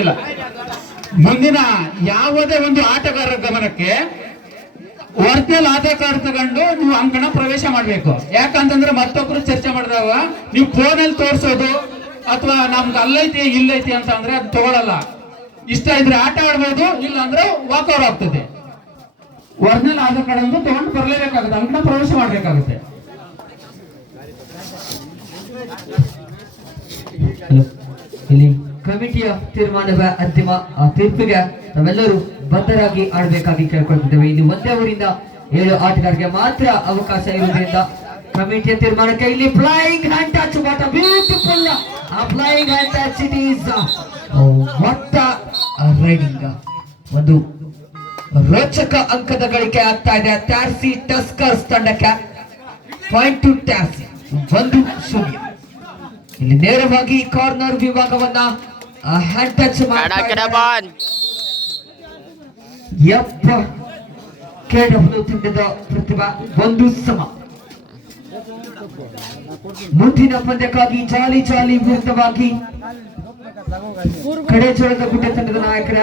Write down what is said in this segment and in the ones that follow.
ಇಲ್ಲ. ಮುಂದಿನ ಯಾವುದೇ ಒಂದು ಆಟಗಾರರ ಗಮನಕ್ಕೆ ಒರಿಜಿನಲ್ ಆಧಾರ್ ಕಾರ್ಡ್ ತಗೊಂಡು ನೀವು ಅಂಕಣ ಪ್ರವೇಶ ಮಾಡಬೇಕು. ಯಾಕಂತಂದ್ರೆ ಮತ್ತೊಬ್ರು ಚರ್ಚೆ ಮಾಡಿದಾಗ ನೀವು ಫೋನಲ್ಲಿ ತೋರಿಸೋದು ಅಥವಾ ನಮ್ಗೆ ಅಲ್ಲೈತಿ ಇಲ್ಲೈತಿ ಅಂತ ಅಂದ್ರೆ ಅದು ತಗೊಳಲ್ಲ. ಇಷ್ಟ ಇದ್ರೆ ಆಟ ಆಡ್ಬೋದು, ಇಲ್ಲ ಅಂದ್ರೆ ವಾಕೌಟ್ ಆಗ್ತದೆ. ಒರಿಜಿನಲ್ ಆಧಾರ್ ಕಾರ್ಡ್ ಅನ್ನು ತಗೊಂಡು ಬರಲೇಬೇಕಾಗುತ್ತೆ, ಅಂಕಣ ಪ್ರವೇಶ ಮಾಡಬೇಕಾಗುತ್ತೆ. ಇಲ್ಲಿ ಕಮಿಟಿಯ ತೀರ್ಮಾನದ ಅಂತಿಮ ತೀರ್ಪಿಗೆ ನಾವೆಲ್ಲರೂ ಬದ್ಧರಾಗಿ ಆಡಬೇಕಾಗಿ ಕೇಳ್ಕೊಳ್ತಿದ್ದೇವೆ. ಇಲ್ಲಿ ಒಂದೇ ಊರಿಂದ 7 ಆಟಗಾರರಿಗೆ ಮಾತ್ರ ಅವಕಾಶ ಇರುವುದರಿಂದ ಕಮಿಟಿಯ ತೀರ್ಮಾನಕ್ಕೆ ಇಲ್ಲಿ flying hand touch. What a beautiful flying hand touch. It is what a riding. ಒಂದು ರೋಚಕ ಅಂಕದ ಗಳಿಕೆ ಆಗ್ತಾ ಇದೆ ಟ್ಯಾರ್ಸಿ ಟಸ್ಕರ್ಸ್ ತಂಡಕ್ಕೆ. ಪಾಯಿಂಟ್ ಟು ಟ್ಯಾರ್ಸಿ 1-0. ಇಲ್ಲಿ ನೇರವಾಗಿ ಕಾರ್ನರ್ ವಿಭಾಗವನ್ನ ಹ್ಯಾಂಡ್ ಟಚ್ ಕೆಡಬ್ಲ್ಯೂ ತಂಡದ ಪ್ರತಿಭಾ 1 ಸಮ. ಮುಂದಿನ ಪಂದ್ಯಕ್ಕಾಗಿ ಜಾಲಿ ಜಾಲಿ ವಿರುದ್ಧವಾಗಿ ಕಡೆಜೋಳದ ಗುಡ್ಡೆ ತಂಡದ ನಾಯಕರ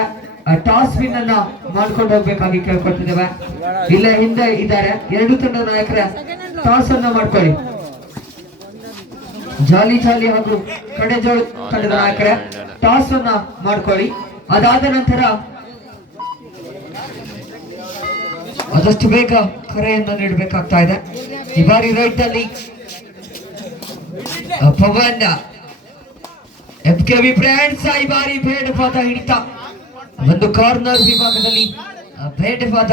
ಟಾಸ್ ವಿನ್ ಅನ್ನ ಮಾಡ್ಕೊಂಡು ಹೋಗ್ಬೇಕಾಗಿ ಕೇಳ್ಕೊಳ್ತಿದ್ದೇವೆ. ಇಲ್ಲ ಹಿಂದೆ ಇದ್ದಾರೆ 2 ತಂಡದ ನಾಯಕರ ಟಾಸ್ ಅನ್ನ ಮಾಡ್ಕೊಳ್ಳಿ. ಜಾಲಿ ಜಾಲಿ ಹಾಗೂ ಕಡೆಜೋಳ ತಂಡದ ನಾಯಕರ ಟಾಸ್ ಅನ್ನ ಮಾಡ್ಕೊಳ್ಳಿ. ಅದಾದ ನಂತರ ಆದಷ್ಟು ಬೇಗ ಕರೆಯನ್ನು ನೀಡಬೇಕಾಗ್ತಾ ಇದೆ. ಈ ಬಾರಿ ರೈಟ್ ಅಲ್ಲಿ ಪವನ್ FKB ಬ್ರ್ಯಾಂಡ್ಸ್ ಈ ಬಾರಿ ಬೇಡವಾದ ಹಿಡಿತ. ಒಂದು ಕಾರ್ನರ್ ವಿಭಾಗದಲ್ಲಿ ಬೇಡವಾದ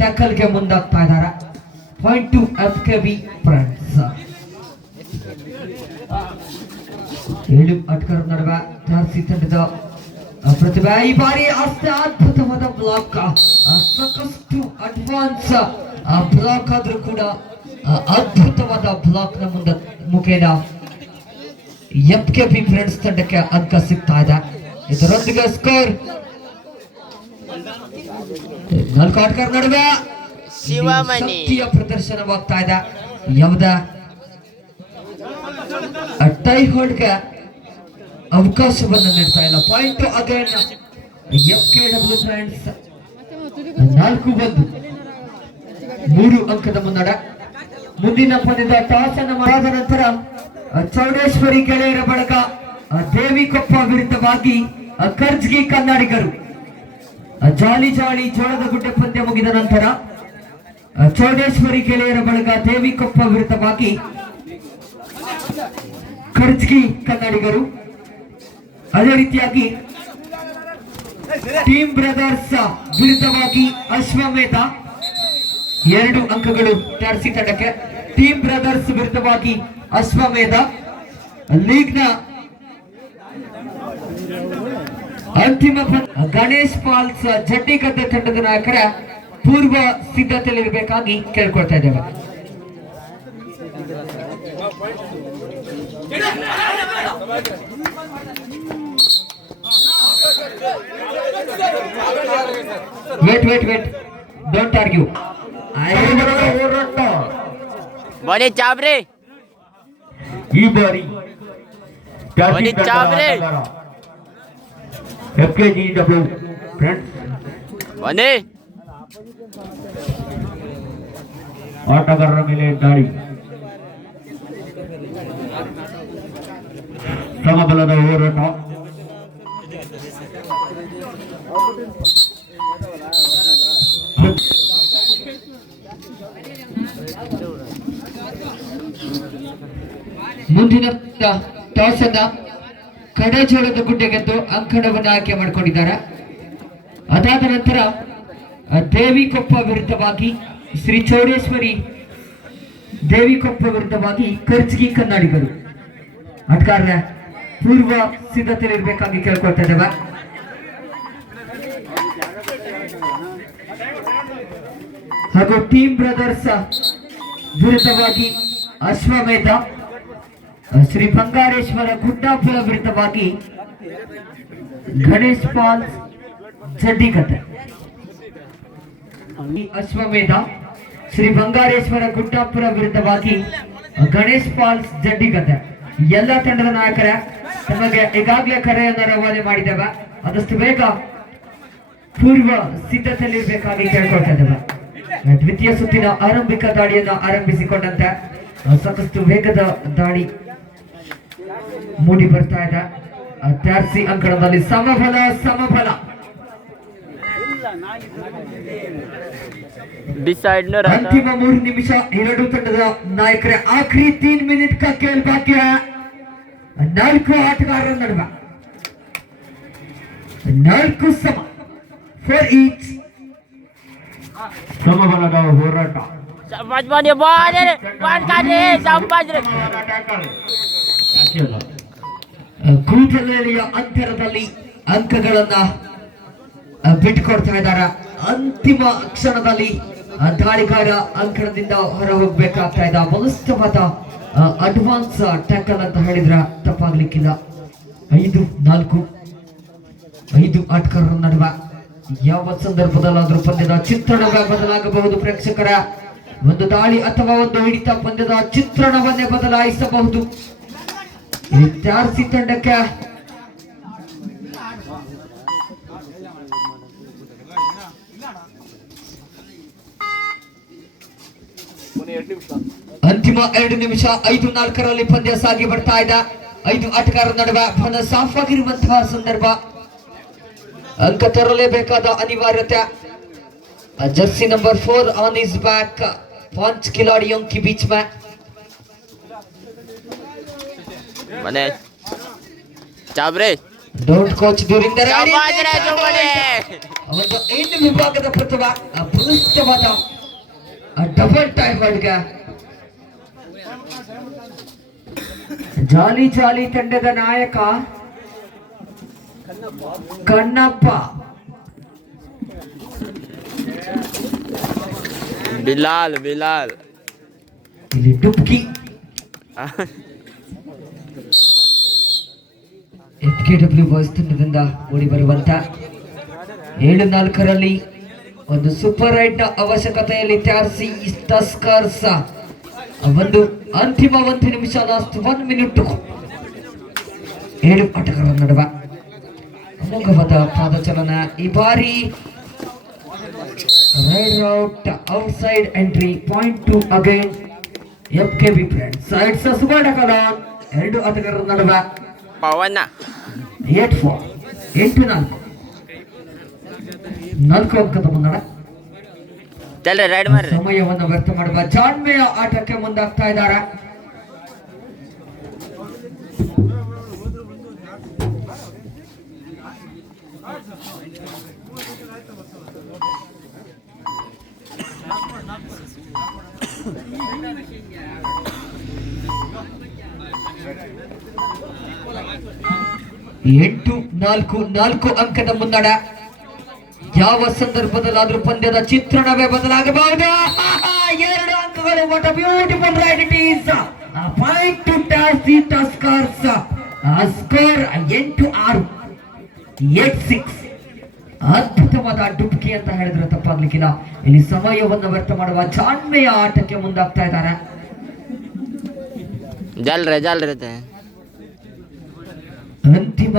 ಟ್ಯಾಕಲ್ಗೆ ಮುಂದಾಗ್ತಾ ಇದ್ದಾರೆ. Point to FKB brands. 7 ಆಟಗಾರರ ನಡುವೆ ಟಾರ್ಸಿ ತಂಡದ ಪ್ರತಿಭೆ. ಈ ಬಾರಿ ಅದ್ಭುತವಾದ ಬ್ಲಾಕ್, ಸಾಕಷ್ಟು ಅಡ್ವಾನ್ಸ್ ಬ್ಲಾಕ್ ಆದ್ರೂ ಕೂಡ ಅದ್ಭುತವಾದ ಬ್ಲಾಕ್ ನ ಮುಖೇನ FKB ಫ್ರೆಂಡ್ಸ್ ತಂಡಕ್ಕೆ ಅಂಕ ಸಿಗ್ತಾ ಇದೆ. ಇದರೊಂದಿಗೆ ಸ್ಕೋರ್ 4 ಆಟಗಾರರ ನಡುವೆ ಶಕ್ತಿಯ ಪ್ರದರ್ಶನವಾಗ್ತಾ ಇದೆ. ಯಾವುದೇ ಟೈ ಹೋಲ್ಡ್ಗೆ ಅವಕಾಶವನ್ನು ನೀಡ್ತಾ ಇಲ್ಲ. ಪಾಯಿಂಟ್ ಅಗೇನ್ FKW ಫ್ರೆಂಡ್ಸ್ 4-1, 3 ಅಂಕದ ಮುನ್ನಡೆ. ಮುಂದಿನ ಪಂದ್ಯದ ಟಾಸ್ ಅನ್ನು ಮಾಡಿದ ನಂತರ ಚೌಡೇಶ್ವರಿ ಗೆಳೆಯರ ಬಳಗ ದೇವಿಕೊಪ್ಪ ವಿರುದ್ಧವಾಗಿ ಕರ್ಜ್ಗಿ ಕನ್ನಡಿಗರು. ಜಾಲಿ ಜಾಲಿ ಜೋಳದ ಗುಡ್ಡೆ ಪಂದ್ಯ ಮುಗಿದ ನಂತರ ಚೌಡೇಶ್ವರಿ ಗೆಳೆಯರ ಬಳಗ ದೇವಿಕೊಪ್ಪ ವಿರುದ್ಧವಾಗಿ ಕರ್ಜ್ಗಿ ಕನ್ನಡಿಗರು. ಅದೇ ರೀತಿಯಾಗಿ ಟೀಮ್ ಬ್ರದರ್ಸ್ ವಿರುದ್ಧವಾಗಿ ಅಶ್ವಮೇಧ 2 ಅಂಕಗಳು ಟಾರ್ಸಿ ತಂಡಕ್ಕೆ. ಟೀಮ್ ಬ್ರದರ್ಸ್ ವಿರುದ್ಧವಾಗಿ ಅಶ್ವಮೇಧ. ಲೀಗ್ನ ಅಂತಿಮ ಗಣೇಶ್ ಪಾಲ್ಸ್ ಜಡ್ಡಿಗದ್ದೆ ತಂಡದ ನಾಯಕರ ಪೂರ್ವ ಸಿದ್ಧತೆಯಲ್ಲಿರಬೇಕಾಗಿ ಕೇಳ್ಕೊಳ್ತಾ ಇದ್ದೇವೆ. Wait don't argue. ಬನ್ನಿ ಚಾಬ್ರಿ, ಈ ಬಾರಿ ಬನ್ನಿ ಚಾಬ್ರಿ, FKGW ಫ್ರೆಂಡ್ಸ್ ಬನ್ನಿ. ಆಟಗಾರರ ಮೇಲೆ ದಾಳಿ. ಸಮಬಲದ ಹೋರಾಟ. ಮುಂದಿನ ಟಾಸ್ ಅನ್ನ ಕಡೆಜೋಳದ ಗುಡ್ಡೆ ಗೆದ್ದು ಅಂಕಣವನ್ನು ಆಯ್ಕೆ ಮಾಡಿಕೊಂಡಿದ್ದಾರೆ. ಅದಾದ ನಂತರ ದೇವಿಕೊಪ್ಪ ವಿರುದ್ಧವಾಗಿ ಶ್ರೀ ಚೌಡೇಶ್ವರಿ ದೇವಿಕೊಪ್ಪ ವಿರುದ್ಧವಾಗಿ ಕರ್ಜ್ಗಿ ಕನ್ನಡಿಗರು. ಆಟಗಾರರ ಪೂರ್ವ ಸಿದ್ಧತೆಯಲ್ಲಿರಬೇಕಾಗಿ ಕೇಳ್ಕೊಳ್ತಾ ಇದ್ದೇವೆ. ಹಾಗೂ ಟೀಮ್ ಬ್ರದರ್ಸ್ ವಿರುದ್ಧವಾಗಿ ಅಶ್ವಮೇಧ. ಶ್ರೀ ಬಂಗಾರೇಶ್ವರ ಗುಡ್ಡಾಪುರ ವಿರುದ್ಧವಾಗಿ ಗಣೇಶ್ ಪಾಲ್ಸ್ ಜಡ್ಡಿಗದ್ದೆ. ಅಶ್ವಮೇಧ ಶ್ರೀ ಬಂಗಾರೇಶ್ವರ ಗುಡ್ಡಾಪುರ ವಿರುದ್ಧವಾಗಿ ಗಣೇಶ್ ಪಾಲ್ಸ್ ಜಡ್ಡಿಗದ್ದೆ. ಎಲ್ಲ ತಂಡದ ನಾಯಕರ ನಮಗೆ ಈಗಾಗಲೇ ಕರೆಯನ್ನು ರವಾನೆ ಮಾಡಿದ್ದೇವೆ. ಆದಷ್ಟು ಬೇಗ ಪೂರ್ವ ಸಿದ್ಧತೆಯಲ್ಲಿರ್ಬೇಕಾಗಿ ಕೇಳ್ಕೊಳ್ತಾ ಇದ್ದೇವೆ. ದ್ವಿತೀಯ ಸುತ್ತಿನ ಆರಂಭಿಕ ದಾಳಿಯನ್ನ ಆರಂಭಿಸಿಕೊಂಡಂತೆ ಸಾಕಷ್ಟು ವೇಗದ ದಾಳಿ ಮೂಡಿ ಬರ್ತಾ ಇದೆ. ತ್ಯಾರ್ಸಿ ಅಂಕಣದಲ್ಲಿ ಸಮಬಲ ಅಂತಿಮ 3 ನಿಮಿಷ ಎರಡು ತಂಡದ ನಾಯಕರ ಆಖರಿ 3 ಮಿನಿಟ್ का खेल बाकी है. 4 ಆಟಗಾರರ ನಡುವೆ 4 ಸಮ 4 ಈಚ್ ಸಮಬಲದ ಹೋರಾಟ. ಕೂಟಲೆಯ ಅಂತರದಲ್ಲಿ ಅಂಕಗಳನ್ನ ಬಿಟ್ಟುಕೊಡ್ತಾ ಇದ್ದಾರೆ. ಅಂತಿಮ ಕ್ಷಣದಲ್ಲಿ ದಾಳಿಗಾರ ಅಂಕಣದಿಂದ ಹೊರ ಹೋಗ್ಬೇಕಾಗ್ತಾ ಇದೆ. ಬಲಿಷ್ಠವಾದ ಅಡ್ವಾನ್ಸ್ ಟ್ಯಾಕಲ್ ಅಂತ ಹೇಳಿದ್ರ ತಪ್ಪಾಗ್ಲಿಕ್ಕಿಲ್ಲ. 5 ಆಟಗಾರರ ನಡುವೆ ಯಾವ ಸಂದರ್ಭದಲ್ಲಾದ್ರೂ ಪಂದ್ಯದ ಚಿತ್ರಣವೇ ಬದಲಾಗಬಹುದು. ಪ್ರೇಕ್ಷಕರ ಒಂದು ದಾಳಿ ಅಥವಾ ಒಂದು ಹಿಡಿತ ಪಂದ್ಯದ ಚಿತ್ರಣವನ್ನೇ ಬದಲಾಯಿಸಬಹುದು. ಈ ತ್ಯಾರ್ಸಿ ತಂಡಕ್ಕೆ ಅಂತಿಮ 2 ನಿಮಿಷ 5-4ರಲ್ಲಿ ಪಂದ್ಯ ಸಾಗಿ ಬರ್ತಾ ಇದೆ. 5 ಆಟಗಾರರ ನಡುವೆ ಬಹಳ ಸಾಫ್ ಆಗಿರುವಂತಹ ಸಂದರ್ಭ. ಅಂಕ ತರಲೇಬೇಕಾದ ಅನಿವಾರ್ಯತೆ. Jersey number 4 on his back. 5 खिलाड़ियों के बीच में मने चाबरे don't coach during the raid. ಒಂದು ಎಂಡ್ ವಿಭಾಗದ ಪ್ರತಿಭ ಬಲಿಷ್ಠವಾದ ಡಬಲ್ ಟೈಮರ್ಗೆ ಜಾಲಿ ತಂಡದ ನಾಯಕ ಕಣ್ಣಪ್ಪ बिलाल ಇಲ್ಲಿ ಡುಬ್ಕಿ FKW ಬಾಯ್ಸ್ ತಂಡದಿಂದ ಓಡಿ ಬರುವಂತ 7-4ರಲ್ಲಿ ಒಂದು ಸೂಪರ್ ರೈಡ್ ನ ಅವಶ್ಯಕತೆಯಲ್ಲಿ ತ್ಯಾರ್ಸಿ ಟಸ್ಕರ್ಸ್ ಒಂದು ಅಂತಿಮ 1 ನಿಮಿಷ ಲಾಸ್ಟ್ 1 ಮಿನಿಟ್ 7 ಆಟಗಾರರ ನಡುವೆ ಅಮೋಘವಾದ ಪಾದಚಲನ. ಈ ಬಾರಿ raid out outside entry. Point to again FKB friends. Sides Suvarna ಕಲಾನ್ 2 ಆಟಗಾರರ ನಡುವೆ पवन 8-4 4 ಅಂಕದ ಮುನ್ನಡೆ. चल राइड मार ಸಮಯವನ್ನು ವ್ಯರ್ಥ ಮಾಡುವ ಜಾಣ್ಮೆಯ ಆಟಕ್ಕೆ ಮುಂದಾಗ್ತಾ ಇದ್ದಾರೆ. ಎಂಟು 4 ಅಂಕದ ಮುನ್ನಡೆ. ಯಾವ ಸಂದರ್ಭದಲ್ಲಾದ್ರೂ ಪಂದ್ಯದ ಚಿತ್ರಣವೇ ಬದಲಾಗಬಹುದು. 2 ಅಂಕಗಳು. What a beautiful raid it is. Point to ಟಾಸಿ ಟಸ್ಕರ್ಸ್. ಸ್ಕೋರ್ 8-6 8-6. ಅದ್ಭುತವಾದ ಡುಬ್ಕಿ ಅಂತ ಹೇಳಿದ್ರೆ ತಪ್ಪಾಗ್ಲಿಕ್ಕಿಲ್ಲ. ಇಲ್ಲಿ ಸಮಯವನ್ನು ವ್ಯರ್ಥ ಮಾಡುವ ಜಾಣ್ಮೆಯ ಆಟಕ್ಕೆ ಮುಂದಾಗ್ತಾ ಇದ್ದಾರೆ. जल रहे थे ಅಂತಿಮ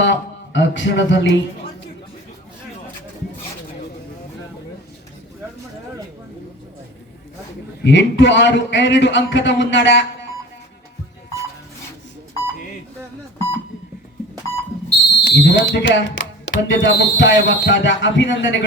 ಕ್ಷಣದಲ್ಲಿ ಎಂಟು 6 2 ಅಂಕದ ಮುನ್ನಡೆ. ಇದರೊಂದಿಗೆ ಪಂದ್ಯದ ಮುಕ್ತಾಯವಾಗ್ತಾ ಇದೆ. ಅಭಿನಂದನೆಗಳು.